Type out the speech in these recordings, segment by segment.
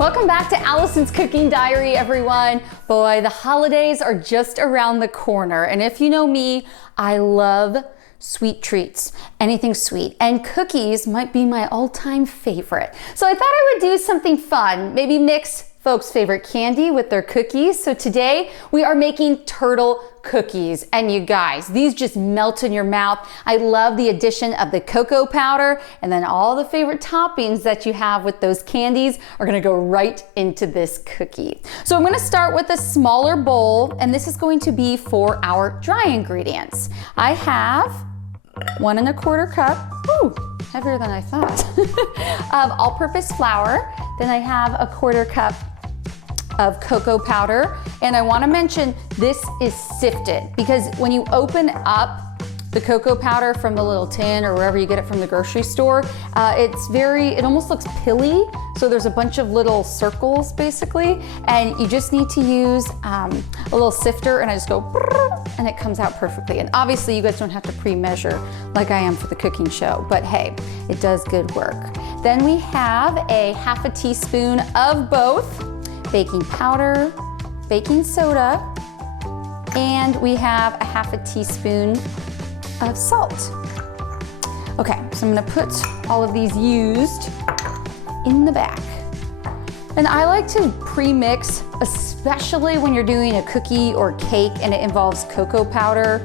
Welcome back to Allison's Cooking Diary, everyone. Boy, the holidays are just around the corner. And if you know me, I love sweet treats, anything sweet. And cookies might be my all-time favorite. So I thought I would do something fun, maybe mix folks' favorite candy with their cookies. So today we are making turtle cookies. And you guys, these just melt in your mouth. I love the addition of the cocoa powder, and then all the favorite toppings that you have with those candies are gonna go right into this cookie. So I'm gonna start with a smaller bowl, and this is going to be for our dry ingredients. I have 1 1/4 cup, ooh, heavier than I thought, of all-purpose flour. Then I have 1/4 cup of cocoa powder. And I wanna mention, this is sifted, because when you open up the cocoa powder from the little tin or wherever you get it from the grocery store, it almost looks pilly. So there's a bunch of little circles basically, and you just need to use a little sifter, and I just go, and it comes out perfectly. And obviously you guys don't have to pre-measure like I am for the cooking show, but hey, it does good work. Then we have a 1/2 teaspoon of both baking powder, baking soda, and we have a 1/2 teaspoon of salt. Okay, so I'm gonna put all of these used in the back. And I like to pre-mix, especially when you're doing a cookie or cake and it involves cocoa powder.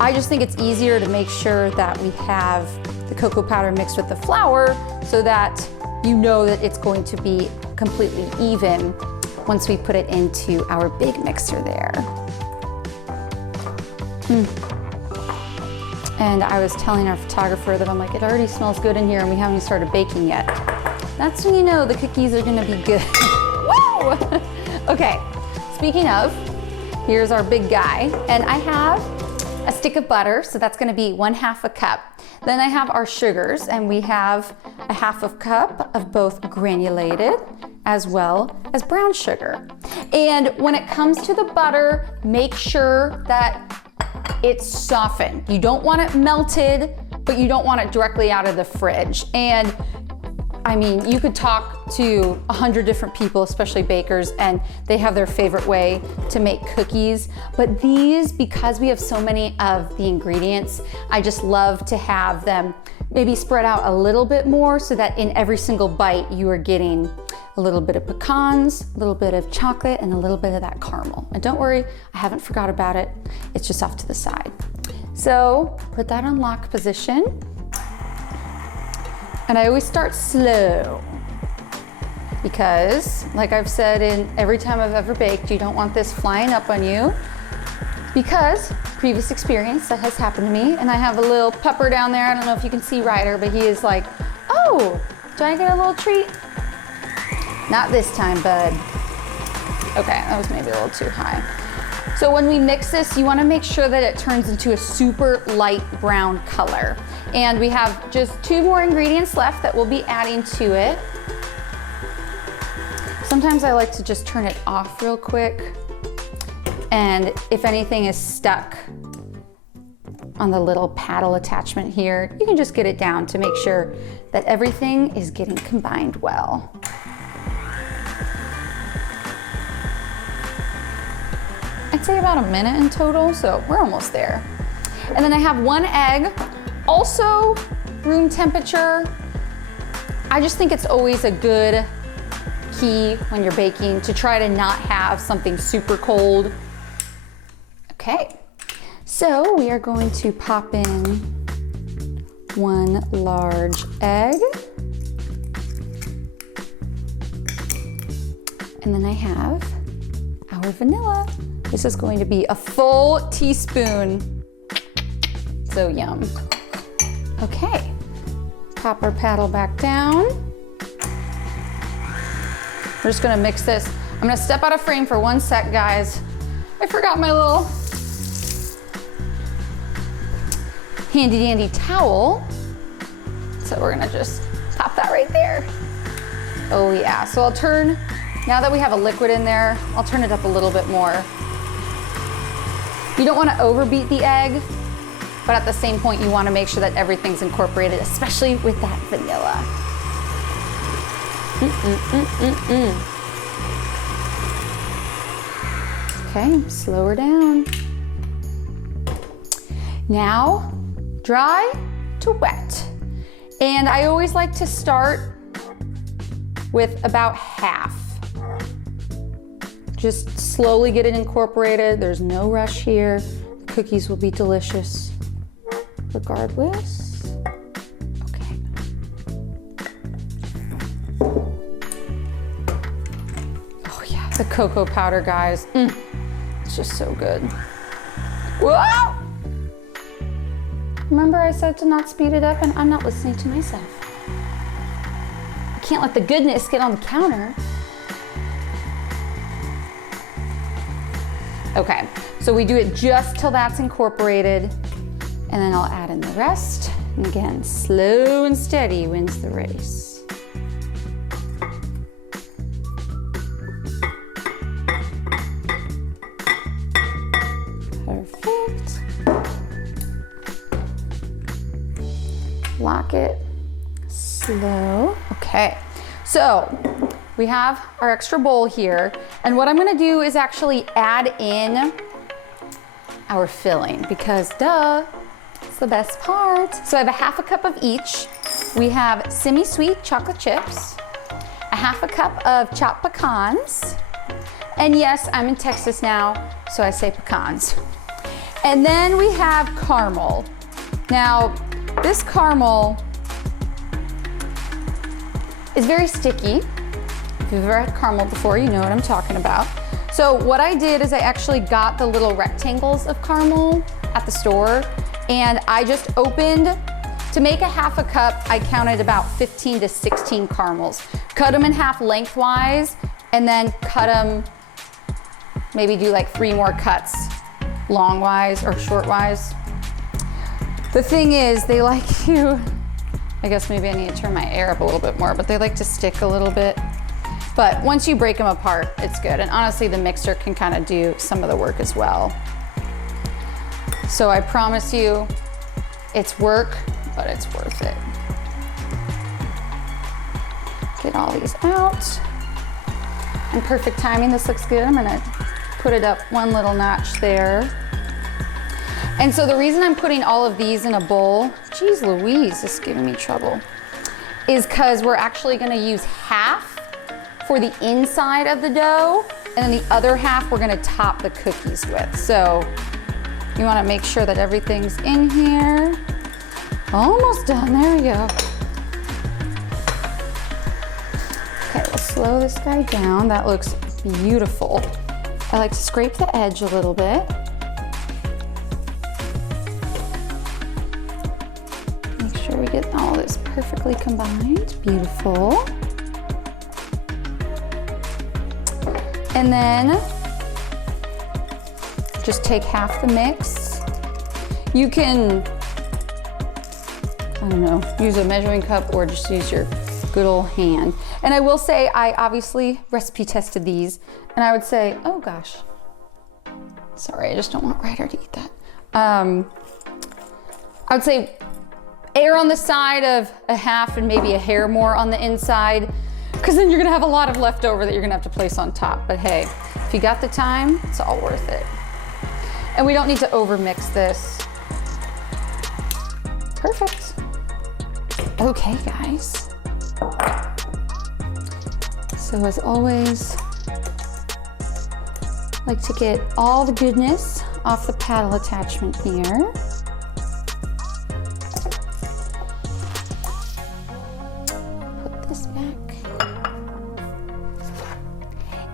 I just think it's easier to make sure that we have the cocoa powder mixed with the flour so that you know that it's going to be completely even once we put it into our big mixer there. And I was telling our photographer that I'm like, it already smells good in here and we haven't even started baking yet. That's when you know the cookies are gonna be good. Woo! Okay, speaking of, here's our big guy. And I have a stick of butter, so that's gonna be 1/2 cup. Then I have our sugars, and we have a 1/2 cup of both granulated as well as brown sugar. And when it comes to the butter, make sure that it's softened. You don't want it melted, but you don't want it directly out of the fridge. And I mean, you could talk to 100 different people, especially bakers, and they have their favorite way to make cookies. But these, because we have so many of the ingredients, I just love to have them maybe spread out a little bit more so that in every single bite you are getting a little bit of pecans, a little bit of chocolate, and a little bit of that caramel. And don't worry, I haven't forgot about it. It's just off to the side. So put that on lock position. And I always start slow because, like I've said in every time I've ever baked, you don't want this flying up on you, because previous experience that has happened to me. And I have a little pupper down there. I don't know if you can see Ryder, but he is like, oh, do I get a little treat? Not this time, bud. Okay, that was maybe a little too high. So when we mix this, you wanna make sure that it turns into a super light brown color. And we have just 2 more ingredients left that we'll be adding to it. Sometimes I like to just turn it off real quick. And if anything is stuck on the little paddle attachment here, you can just get it down to make sure that everything is getting combined well. I'd say about a minute in total, so we're almost there. And then I have 1 egg, also room temperature. I just think it's always a good key when you're baking to try to not have something super cold. Okay, so we are going to pop in 1 large egg. And then I have our vanilla. This is going to be a full teaspoon. So yum. Okay, pop our paddle back down. We're just gonna mix this. I'm gonna step out of frame for 1 sec, guys. I forgot my little handy dandy towel. So we're gonna just pop that right there. Oh yeah, so I'll turn, now that we have a liquid in there, I'll turn it up a little bit more. You don't want to overbeat the egg, but at the same point you want to make sure that everything's incorporated, especially with that vanilla. Okay, slow her down. Now, dry to wet. And I always like to start with about half. Just slowly get it incorporated. There's no rush here. The cookies will be delicious regardless. Okay. Oh yeah, the cocoa powder, guys. It's just so good. Whoa! Remember I said to not speed it up, and I'm not listening to myself. I can't let the goodness get on the counter. Okay, so we do it just till that's incorporated, and then I'll add in the rest. And again, slow and steady wins the race. Perfect. Lock it, slow. Okay, so we have our extra bowl here, and what I'm gonna do is actually add in our filling, because duh, it's the best part. So I have a half a cup of each. We have semi-sweet chocolate chips, a half a cup of chopped pecans, and yes, I'm in Texas now, so I say pecans. And then we have caramel. Now, this caramel is very sticky. If you've ever had caramel before, you know what I'm talking about. So what I did is I actually got the little rectangles of caramel at the store, and I just opened, to make a half a cup, I counted about 15 to 16 caramels. Cut them in half lengthwise, and then cut them, maybe do like 3 more cuts longwise or shortwise. The thing is, they like to, I guess maybe I need to turn my air up a little bit more, but they like to stick a little bit. But once you break them apart, it's good. And honestly, the mixer can kind of do some of the work as well. So I promise you, it's work, but it's worth it. Get all these out. And perfect timing, this looks good. I'm gonna put it up 1 little notch there. And so the reason I'm putting all of these in a bowl, geez Louise, this is giving me trouble, is because we're actually gonna use half for the inside of the dough, and then the other half we're gonna top the cookies with. So you wanna make sure that everything's in here. Almost done, there we go. Okay, we'll slow this guy down. That looks beautiful. I like to scrape the edge a little bit. Make sure we get all this perfectly combined. Beautiful. And then just take half the mix. You can, I don't know, use a measuring cup or just use your good old hand. And I will say, I obviously recipe tested these, and I would say, oh gosh, sorry, I just don't want Ryder to eat that. I would say err on the side of a half and maybe a hair more on the inside, because then you're gonna have a lot of leftover that you're gonna have to place on top. But hey, if you got the time, it's all worth it. And we don't need to over mix this. Perfect. Okay, guys. So as always, like to get all the goodness off the paddle attachment here. Put this back.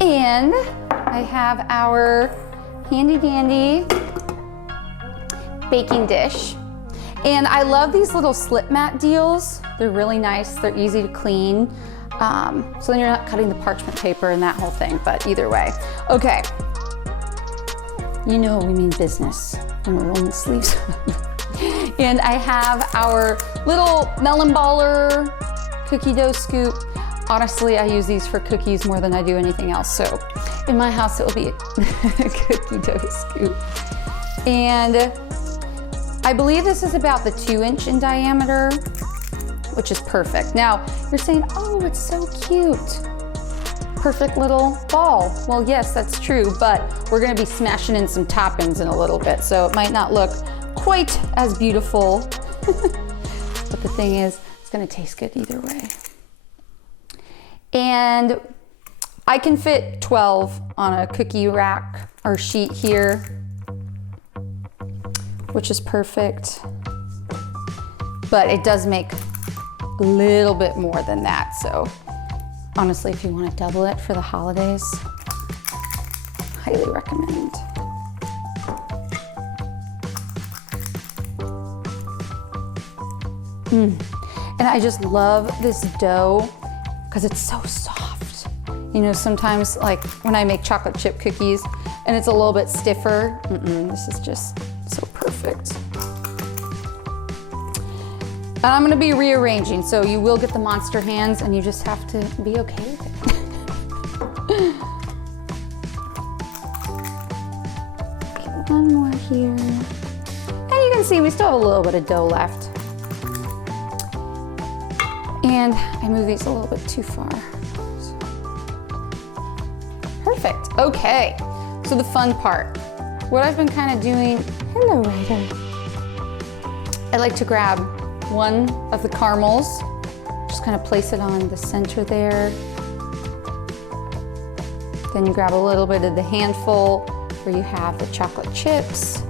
And I have our handy dandy baking dish. And I love these little slip mat deals. They're really nice, they're easy to clean. So then you're not cutting the parchment paper and that whole thing, but either way. Okay, you know we mean business when we're rolling the sleeves up. And I have our little melon baller cookie dough scoop. Honestly, I use these for cookies more than I do anything else. So in my house, it will be a cookie dough scoop. And I believe this is about the 2-inch in diameter. which is perfect. Now, you're saying, oh, it's so cute. Perfect little ball. Well, yes, that's true, but we're gonna be smashing in some toppings in a little bit, so it might not look quite as beautiful. But the thing is, it's gonna taste good either way. And I can fit 12 on a cookie rack or sheet here, which is perfect. But it does make a little bit more than that, so honestly, if you want to double it for the holidays, highly recommend. And I just love this dough because it's so soft. You know, sometimes like when I make chocolate chip cookies and it's a little bit stiffer, this is just so perfect. And I'm gonna be rearranging, so you will get the monster hands and you just have to be okay with it. Okay, one more here. And you can see we still have a little bit of dough left. And I move these a little bit too far. Perfect, okay. So the fun part. What I've been kind of doing, hello Ryder. I like to grab one of the caramels, just kind of place it on the center there. Then you grab a little bit of the handful where you have the chocolate chips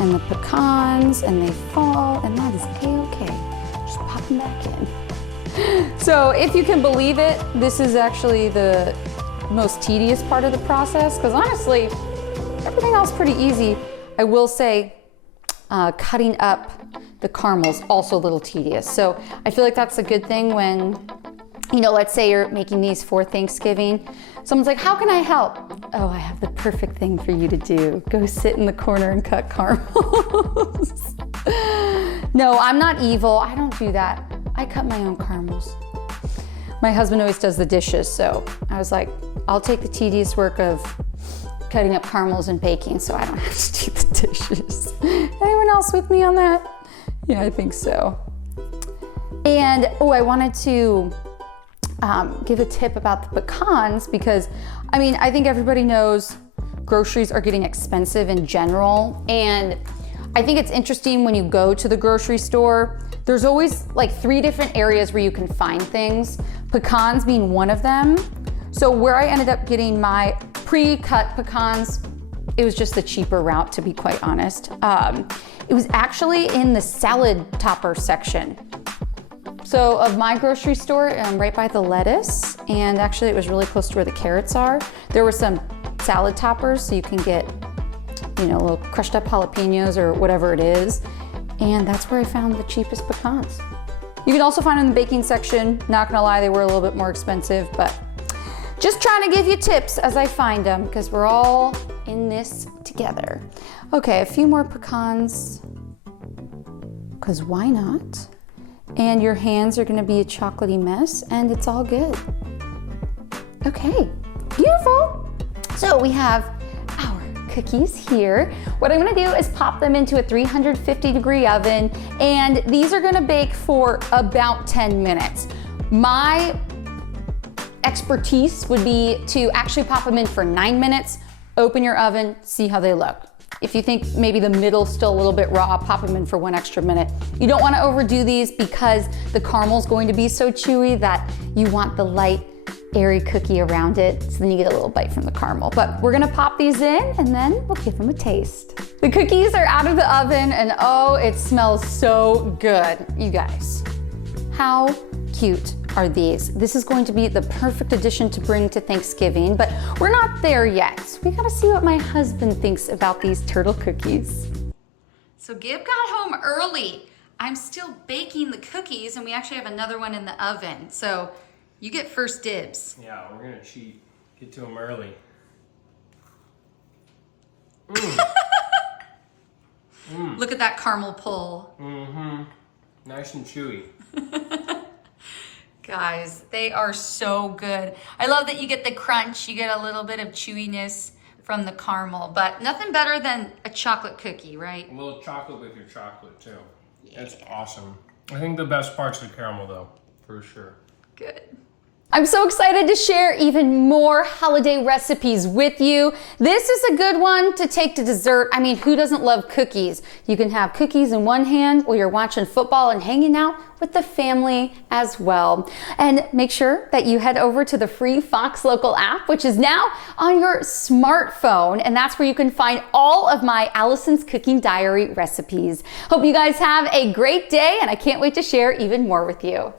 and the pecans, and they fall, and that is a-okay. Just pop them back in. So if you can believe it, this is actually the most tedious part of the process, because honestly, everything else is pretty easy. I will say, cutting up the caramels also a little tedious. So I feel like that's a good thing when, you know, let's say you're making these for Thanksgiving. Someone's like, how can I help? Oh, I have the perfect thing for you to do. Go sit in the corner and cut caramels. No, I'm not evil. I don't do that. I cut my own caramels. My husband always does the dishes, so I was like, I'll take the tedious work of cutting up caramels and baking so I don't have to do the dishes. Anyone else with me on that? Yeah, I think so. And I wanted to give a tip about the pecans because, I mean, I think everybody knows groceries are getting expensive in general. And I think it's interesting when you go to the grocery store, there's always like 3 different areas where you can find things, pecans being one of them. So where I ended up getting my pre-cut pecans, it was just the cheaper route, to be quite honest. It was actually in the salad topper section. So of my grocery store, right by the lettuce, and actually it was really close to where the carrots are, there were some salad toppers, so you can get, you know, little crushed up jalapenos or whatever it is. And that's where I found the cheapest pecans. You can also find them in the baking section. Not gonna lie, they were a little bit more expensive, but just trying to give you tips as I find them, because we're all in this together. Okay, a few more pecans, because why not? And your hands are gonna be a chocolatey mess, and it's all good. Okay, beautiful. So we have our cookies here. What I'm gonna do is pop them into a 350-degree oven, and these are gonna bake for about 10 minutes. My expertise would be to actually pop them in for 9 minutes, open your oven, see how they look. If you think maybe the middle's still a little bit raw, pop them in for 1 extra minute. You don't wanna overdo these because the caramel's going to be so chewy that you want the light, airy cookie around it, so then you get a little bite from the caramel. But we're gonna pop these in and then we'll give them a taste. The cookies are out of the oven and oh, it smells so good, you guys. How cute are these? This is going to be the perfect addition to bring to Thanksgiving, but we're not there yet. We gotta see what my husband thinks about these turtle cookies. So Gib got home early. I'm still baking the cookies and we actually have another one in the oven. So you get first dibs. Yeah, we're gonna cheat. Get to them early. Look at that caramel pull. Nice and chewy. Guys, they are so good. I love that you get the crunch, you get a little bit of chewiness from the caramel, but nothing better than a chocolate cookie, right? A little chocolate with your chocolate too. Yeah. That's awesome. I think the best part's the caramel though, for sure. Good. I'm so excited to share even more holiday recipes with you. This is a good one to take to dessert. I mean, who doesn't love cookies? You can have cookies in one hand while you're watching football and hanging out with the family as well. And make sure that you head over to the free Fox Local app, which is now on your smartphone. And that's where you can find all of my Allison's Cooking Diary recipes. Hope you guys have a great day, and I can't wait to share even more with you.